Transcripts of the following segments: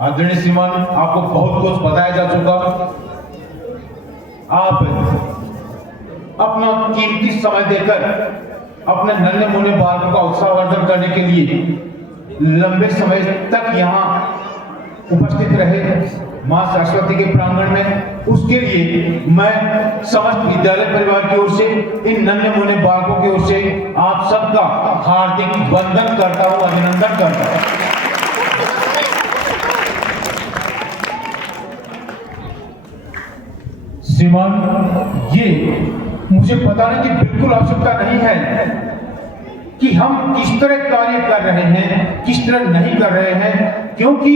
आदरणीय श्रीमान, आपको बहुत कुछ बताया जा चुका। आप अपना कीमती समय देकर अपने नन्हे मुन्ने बालकों का उत्साहवर्धन करने के लिए लंबे समय तक यहाँ उपस्थित रहे मां सरस्वती के प्रांगण में। उसके लिए मैं समस्त विद्यालय परिवार की ओर से, इन नन्हे मुन्ने बालकों की ओर से आप सबका हार्दिक वंदन करता हूं, अभिनंदन करता हूं। श्रीमान, ये मुझे बताने की बिल्कुल आवश्यकता नहीं है कि हम किस तरह कार्य कर रहे हैं, किस तरह नहीं कर रहे हैं, क्योंकि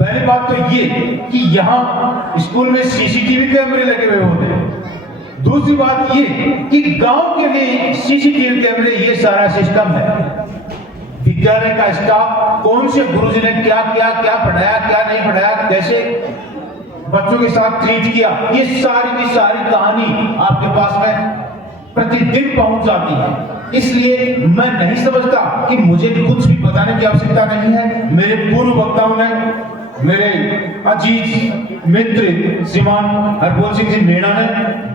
पहली बात तो ये कि यहाँ स्कूल में सीसीटीवी कैमरे लगे हुए होते हैं। दूसरी बात ये कि गांव के लिए सीसीटीवी कैमरे, ये सारा सिस्टम है। विद्यालय का स्टाफ, कौन से गुरुजी ने क्या क्या क्या पढ़ाया, क्या नहीं पढ़ाया, कैसे बच्चों के साथ ट्रीट किया, ये सारी की सारी कहानी आपके पास में प्रतिदिन पहुंच जाती है। इसलिए मैं नहीं समझता कि मुझे कुछ भी बताने की आवश्यकता नहीं है। मेरे पूर्व वक्ताओं ने, मेरे अजीज मित्र श्रीमान हरबोल सिंह जी मीणा ने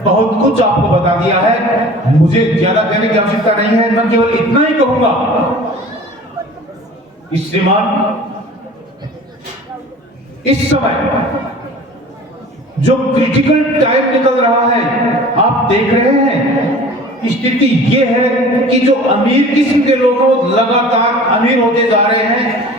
बहुत कुछ आपको बता दिया है। मुझे ज्यादा कहने की आवश्यकता नहीं है। मैं केवल इतना ही कहूंगा कि श्रीमान, इस समय जो क्रिटिकल टाइम निकल रहा है, आप देख रहे हैं, स्थिति ये है कि जो अमीर किस्म के लोग लगातार अमीर होते जा रहे हैं,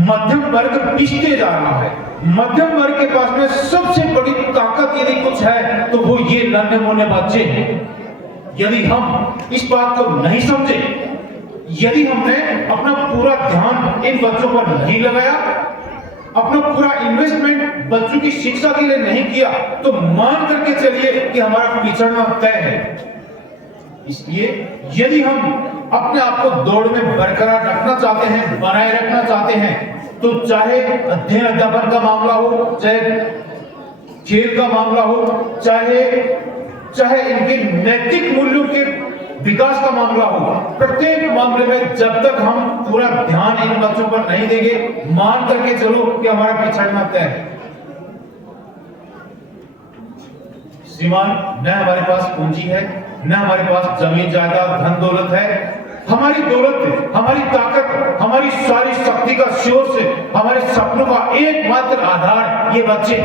मध्यम वर्ग पिछते जा रहा है। मध्यम वर्ग के पास में सबसे बड़ी ताकत यदि कुछ है तो वो ये नन्हे मुन्ने बच्चे हैं। यदि हम इस बात को नहीं समझे, यदि हमने अपना पूरा ध्यान इन बच्चों पर नहीं लगाया, अपना पूरा इन्वेस्टमेंट बच्चों की शिक्षा के लिए नहीं किया, तो मान करके चलिए कि हमारा पिछड़ना तय है। इसलिए यदि हम अपने आप को दौड़ में बरकरार रखना चाहते हैं, बनाए रखना चाहते हैं, तो चाहे अध्ययन अध्यापन का मामला हो, चाहे खेल का मामला हो, चाहे इनके नैतिक मूल्यों के विकास का मामला हो, प्रत्येक मामले में जब तक हम पूरा ध्यान इन बच्चों पर नहीं देंगे, मान करके चलो कि हमारा पिछड़ना तय है। श्रीमान, न हमारे पास पूंजी है, न हमारे पास जमीन जायदाद धन दौलत है। हमारी दौलत, हमारी ताकत, हमारी सारी शक्ति का सोर्स, हमारे सपनों का एकमात्र आधार ये बच्चे।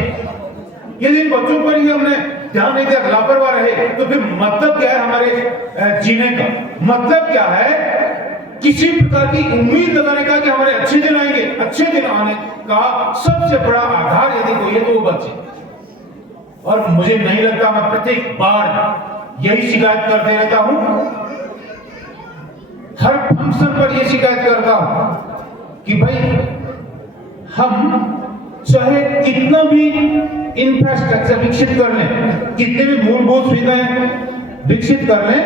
यदि इन बच्चों पर ही हमने ध्यान नहीं दिया, लापरवाह रहे, तो फिर मतलब क्या है हमारे जीने का? मतलब क्या है किसी प्रकार की उम्मीद लगाने का कि हमारे अच्छे दिन आएंगे? अच्छे दिन आने का सबसे बड़ा आधार यदि कोई है तो वो बच्चे। और मुझे नहीं लगता, मैं प्रत्येक बार यही शिकायत करते रहता हूं, हर फंक्शन पर यह शिकायत करता हूं कि भाई हम चाहे कितना भी इंफ्रास्ट्रक्चर विकसित कर लें, कितने भी मूलभूत सुविधाएं विकसित कर लें,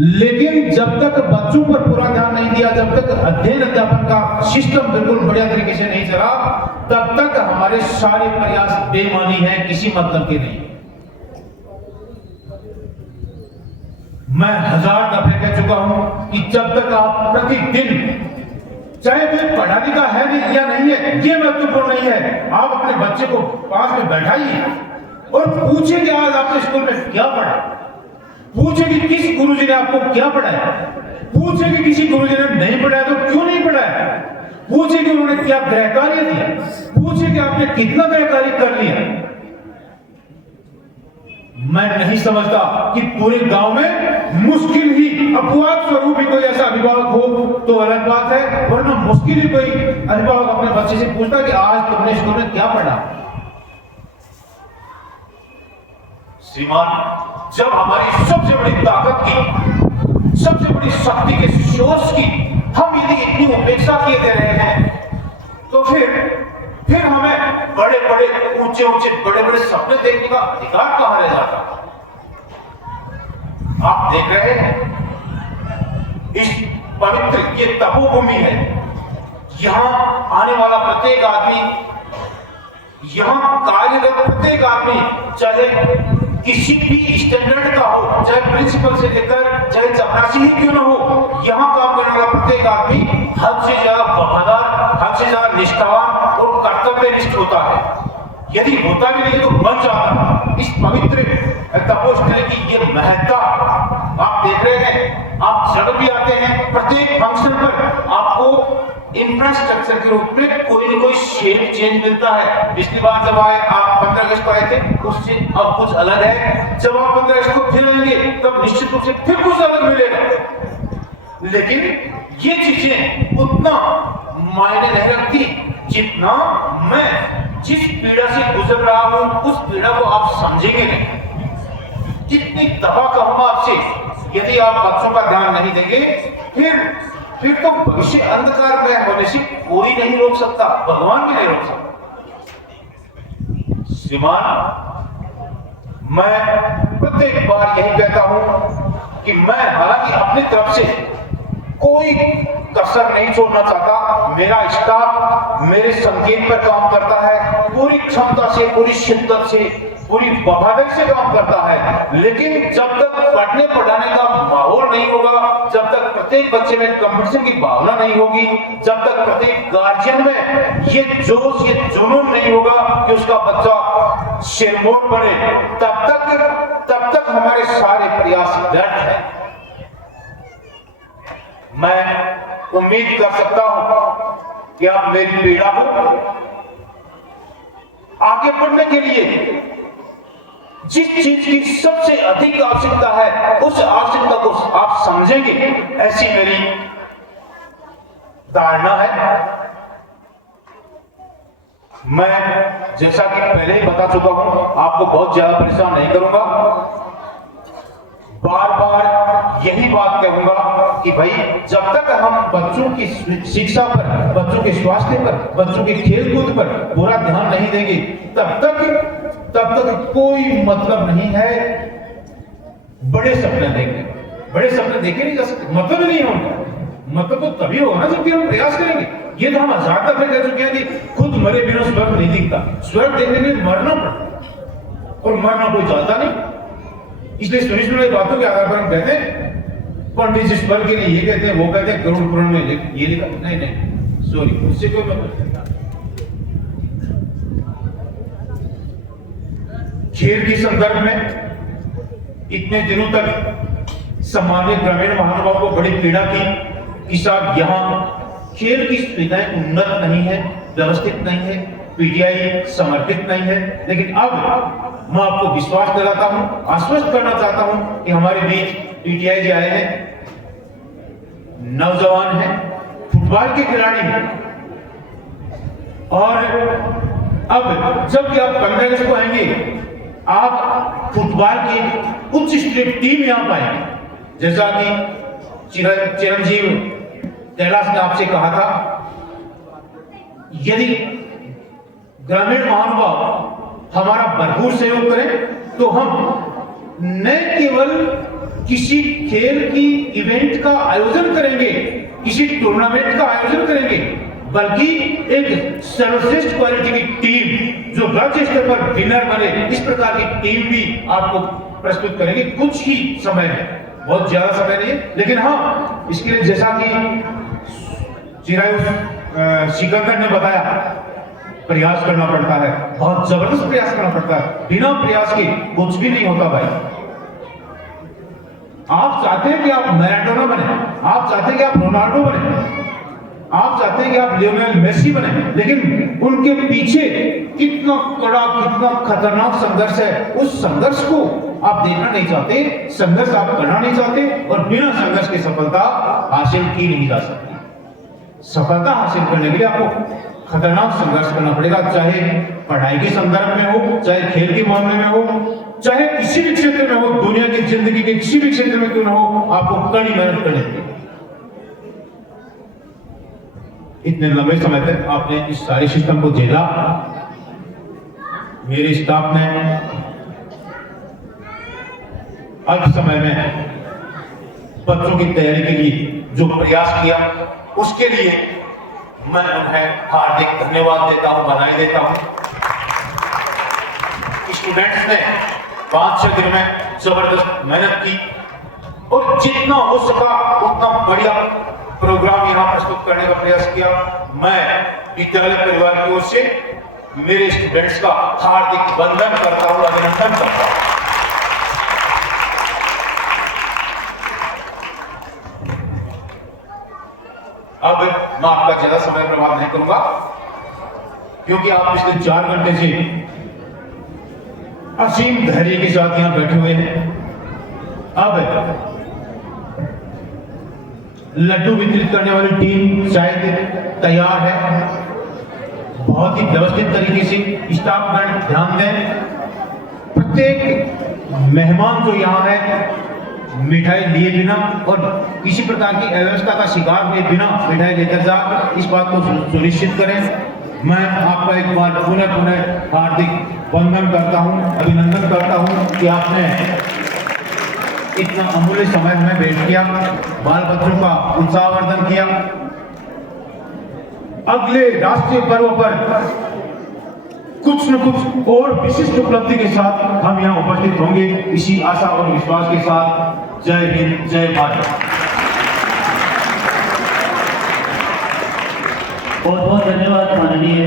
लेकिन जब तक बच्चों पर पूरा ध्यान नहीं दिया, जब तक अध्ययन अध्यापन का सिस्टम बिल्कुल बढ़िया तरीके से नहीं चला, तब तक हमारे सारे प्रयास बेमानी हैं, किसी मतलब के नहीं। मैं 1000 दफे कह चुका हूं कि जब तक आप प्रतिदिन, चाहे कोई पढ़ा लिखा है नहीं या नहीं है, ये महत्वपूर्ण नहीं है, आप अपने बच्चे को पास में बैठाइए और पूछिए कि आज आपने स्कूल में क्या पढ़ा, पूछे कि किस गुरुजी ने आपको क्या पढ़ाया, पूछे कि किसी गुरुजी ने नहीं पढ़ाया तो क्यों नहीं पढ़ाया, पूछे कि उन्होंने क्या गृह कार्य दिया, पूछे कि आपने कितना गृह कार्य कर लिया। मैं नहीं समझता कि पूरे गांव में मुश्किल ही अपवाद स्वरूप ही कोई ऐसा अभिभावक हो तो अलग बात है, वरना मुश्किल ही कोई अभिभावक अपने बच्चे से पूछता कि आज तुमने स्कूल में क्या पढ़ा। श्रीमान, जब हमारी सबसे बड़ी ताकत की, सबसे बड़ी शक्ति के सोर्स की हम यदि इतनी उपेक्षा किए दे रहे हैं, तो फिर हमें बड़े बड़े ऊंचे ऊंचे बड़े बड़े सपने देखने का अधिकार कहां रह जाता? आप देख रहे हैं, इस पवित्र ये तपोभूमि है, यहां आने वाला प्रत्येक आदमी, यहां कार्यरत प्रत्येक आदमी, चाहे किसी भी स्टैंडर्ड का हो, चाहे प्रिंसिपल से लेकर चाहे चपरासी ही क्यों ना हो, यहां काम करने वाला प्रत्येक आदमी हद से ज्यादा वफादार, हद से ज्यादा इस पवित्र तपोस्थली की ये महत्ता आप देख रहे हैं। आप जब भी आते हैं प्रत्येक फंक्शन पर आपको इंफ्रास्ट्रक्चर के रूप में कोई न कोई शेप चेंज मिलता है। पिछली बार जब आए आप 15 अगस्त को आए थे, उससे अब कुछ अलग है। जब आप 15 अगस्त को फिर आएंगे तब निश्चित रूप से फिर कुछ अलग मिलेगा। लेकिन ये चीजें उतना मायने नहीं रखती जितना मैं जिस पीड़ा से गुजर रहा हूं उस पीड़ा को आप समझेंगे नहीं। कितनी दफा कहूंगा आपसे, यदि आप बच्चों का ध्यान नहीं देंगे फिर तो भविष्य अंधकार में होने से कोई नहीं रोक सकता, भगवान भी नहीं रोक सकता। श्रीमान, मैं प्रत्येक बार यही कहता हूं कि मैं हालांकि अपनी तरफ से कोई कसर नहीं छोड़ना चाहता। मेरा स्टाफ मेरे संकेत पर काम करता है, पूरी क्षमता से, पूरी शिद्दत से, पूरी बहादुरी से काम करता है। लेकिन जब तक पढ़ने पढ़ाने का माहौल नहीं होगा, जब तक प्रत्येक बच्चे में कंपटीशन की भावना नहीं होगी, जब तक प्रत्येक गार्जियन में ये जोश, ये जुनून नहीं होगा कि उसका बच्चा सिरमौर बने, तब तक हमारे सारे प्रयास व्यर्थ हैं। मैं उम्मीद कर सकता हूं कि आप मेरी पीड़ा को आगे बढ़ने के लिए जिस चीज की सबसे अधिक आवश्यकता है उस आवश्यकता को आप समझेंगे, ऐसी मेरी धारणा है। मैं जैसा कि पहले ही बता चुका हूं, आपको बहुत ज्यादा परेशान नहीं करूंगा। बार बार यही बात कहूंगा कि भाई जब तक हम बच्चों की शिक्षा पर, बच्चों के स्वास्थ्य पर, बच्चों के खेलकूद पर पूरा ध्यान नहीं देंगे, तब तक कोई मतलब नहीं है बड़े सपने देखने। बड़े सपने देखे नहीं जा सकते, मतलब नहीं होगा। मतलब तो तभी होगा ना जब हम प्रयास करेंगे। ये तो हम हजार दफे कह चुके हैं कि खुद मरे बिना स्वर्ग नहीं दिखता। स्वर्ग देखने में मरना पड़ता और मरना कोई चाहता नहीं। इसलिए सुनी सुनाई बातों के आधार पर हम कहते हैं पंडित जी स्वर्ग के लिए ये कहते हैं, वो कहते हैं करोड़ पुराण में ये लिखा। नहीं, सॉरी, उससे कोई मतलब। खेल के संदर्भ में इतने दिनों तक सम्मानित ग्रामीण महानुभावों को बड़ी पीड़ा थी कि साहब यहाँ खेल की सुविधाएं उन्नत नहीं है, व्यवस्थित नहीं है, पीटीआई समर्पित नहीं है। लेकिन अब मैं आपको विश्वास दिलाता हूं, आश्वस्त करना चाहता हूं कि हमारे बीच पीटीआई जी आए हैं, नौजवान हैं, फुटबॉल के खिलाड़ी हैं। और अब जब कि आप 15 अगस्त को आएंगे, आप फुटबॉल की उच्च स्तरीय टीम यहां पाएंगे। जैसा कि चिरंजीव कैलाश ने आपसे कहा था, यदि ग्रामीण महानुभाव हमारा भरपूर सहयोग करें तो हम न केवल किसी खेल की इवेंट का आयोजन करेंगे, किसी टूर्नामेंट का आयोजन करेंगे, बल्कि एक सर्वश्रेष्ठ क्वालिटी की टीम जो राज्य स्तर पर विनर बने, इस प्रकार की टीम भी आपको प्रस्तुत करेंगे कुछ ही समय में। बहुत ज्यादा समय नहीं है, लेकिन हाँ, इसके लिए जैसा कि चिरायु सिकंदर ने बताया, प्रयास करना पड़ता है, बहुत जबरदस्त प्रयास करना पड़ता है। बिना प्रयास के कुछ भी नहीं होता भाई। आप चाहते हैं कि आप मैराडोना बने, आप चाहते हैं कि आप रोनाल्डो बने, आप चाहते हैं कि आप लियोनेल मेसी बने, लेकिन उनके पीछे कितना कड़ा, कितना खतरनाक संघर्ष है, उस संघर्ष को आप देखना नहीं चाहते, संघर्ष आप करना नहीं चाहते, और बिना संघर्ष की सफलता हासिल की नहीं जा सकती। सफलता हासिल करने के लिए आपको खतरनाक संघर्ष करना पड़ेगा, चाहे पढ़ाई के संदर्भ में हो, चाहे खेल के मामले में हो, चाहे किसी भी क्षेत्र में हो, दुनिया की जिंदगी के किसी भी क्षेत्र में क्यों ना हो, आपको कड़ी मेहनत करनी पड़ेगी। इतने लंबे समय तक आपने इस सारे सिस्टम को झेला। मेरे स्टाफ ने अल्प समय में बच्चों की तैयारी के लिए जो प्रयास किया, उसके लिए मैं उन्हें हार्दिक धन्यवाद देता हूं, बधाई देता हूं। स्टूडेंट्स ने 5-6 दिन में जबरदस्त मेहनत की और जितना हो सका उतना बढ़िया प्रोग्राम यहां प्रस्तुत करने का प्रयास किया। मैं विद्यालय परिवार की ओर से मेरे स्टूडेंट्स का हार्दिक वंदन करता हूं, अभिनंदन करता हूं। अब मैं आपका ज्यादा समय बर्बाद नहीं करूंगा, क्योंकि आप पिछले 4 घंटे से असीम धैर्य के साथ यहां बैठे हुए हैं। अब लड्डू वितरित करने वाली टीम शायद तैयार है। बहुत ही व्यवस्थित तरीके से स्टाफगण ध्यान दें। प्रत्येक मेहमान जो यहाँ है मिठाई लिए बिना और किसी प्रकार की अव्यवस्था का शिकार हुए बिना मिठाई लेकर जा, इस बात को सुनिश्चित करें। मैं आपका एक बार पुनः हार्दिक वंदन करता हूं, अभिनंदन करता हूं कि आपने इतना अमूल्य समय में भेंट किया, बाल बच्चों का उत्साहवर्धन किया। अगले राष्ट्रीय पर्व पर कुछ न कुछ और विशिष्ट उपलब्धि के साथ हम यहाँ उपस्थित होंगे, इसी आशा और विश्वास के साथ। जय हिंद, जय भारत। बहुत बहुत धन्यवाद माननीय